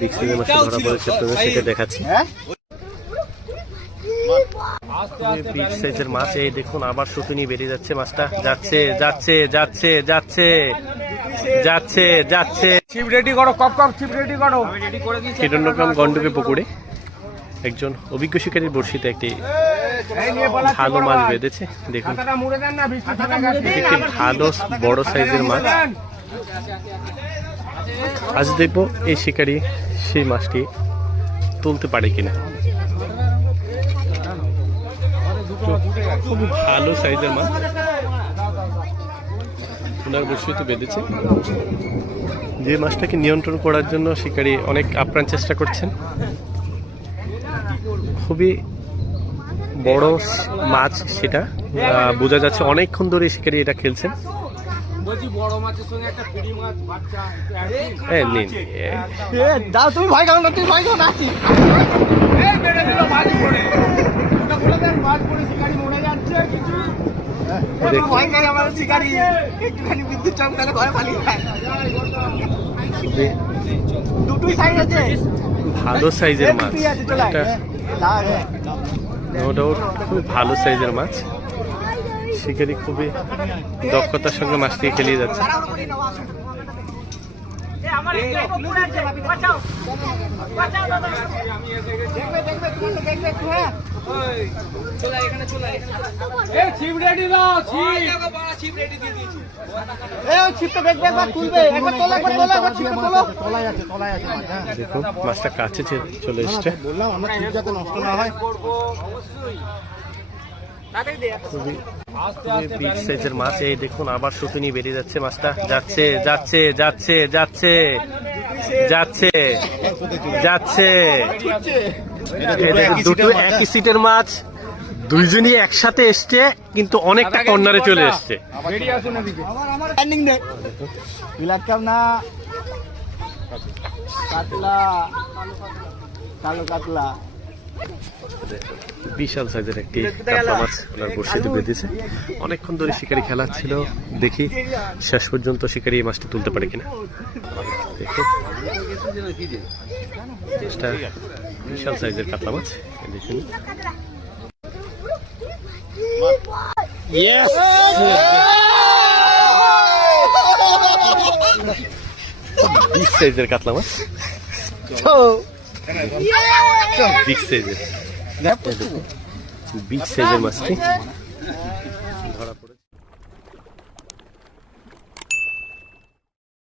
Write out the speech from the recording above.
Big সাইজের মাছ ধরা পড়েছে, আপনাদের সেটা দেখাচ্ছি। বিগ সাইজের মাছ, এই দেখুন আবার সুতো নিয়ে বেরিয়ে যাচ্ছে মাছটা, যাচ্ছে যাচ্ছে যাচ্ছে যাচ্ছে যাচ্ছে যাচ্ছে। ছিপ রেডি করো, কপ কপ ছিপ রেডি করো। হিরণ্যগ্রাম গন্ডকে পুকুরে একজন অভিজ্ঞ শিকারীর বড়শিতে একটি ভালো মাছ বেঁধেছে। দেখুন একটি ভালো বড় সাইজের মাছ। আজ দেখবো এই শিকারী সেই মাছটি তুলতে পারে কিনা। খুবই ভালো সাইজের মাছ ওনার বড়শিতে বেঁধেছে। যে মাছটাকে নিয়ন্ত্রণ করার জন্য শিকারী অনেক আপ্রাণ চেষ্টা করছেন। খুবই বড় মাছ, সেটা বোঝা যাচ্ছে। অনেকক্ষণ ধরে শিকারী এটা খেলছেন। ভালো সাইজের মাছ, নো ডাউট খুবই ভালো সাইজের মাছ। শিকারী খুবই দক্ষতার সঙ্গে মাছটিকে খেলিয়ে যাচ্ছে। দেখুন মাছটা কাছে চলে এসছে। বিগ সাইজের মাছ, এই দেখুন আবার সুতো নিয়ে বেরিয়ে যাচ্ছে মাছটা, যাচ্ছে যাচ্ছে যাচ্ছে যাচ্ছে যাচ্ছে যাচ্ছে। দুটো একই সিটের মাছ, দুইজনই একসাথে এসছে, কিন্তু অনেকটা কর্নারে চলে এসছে। বিশাল সাইজের একটি কাতলা মাছ ওনার বড়শিতে বেঁধেছে। অনেকক্ষণ ধরে শিকারি খেলা ছিল, দেখি শেষ পর্যন্ত শিকারি এই মাছটি তুলতে পারে কিনা। দেখুন বিশাল সাইজের কাতলা মাছ, দেখুন বিগ সাইজের কাতলা মাছ, বিগ সাইজের মাছটি।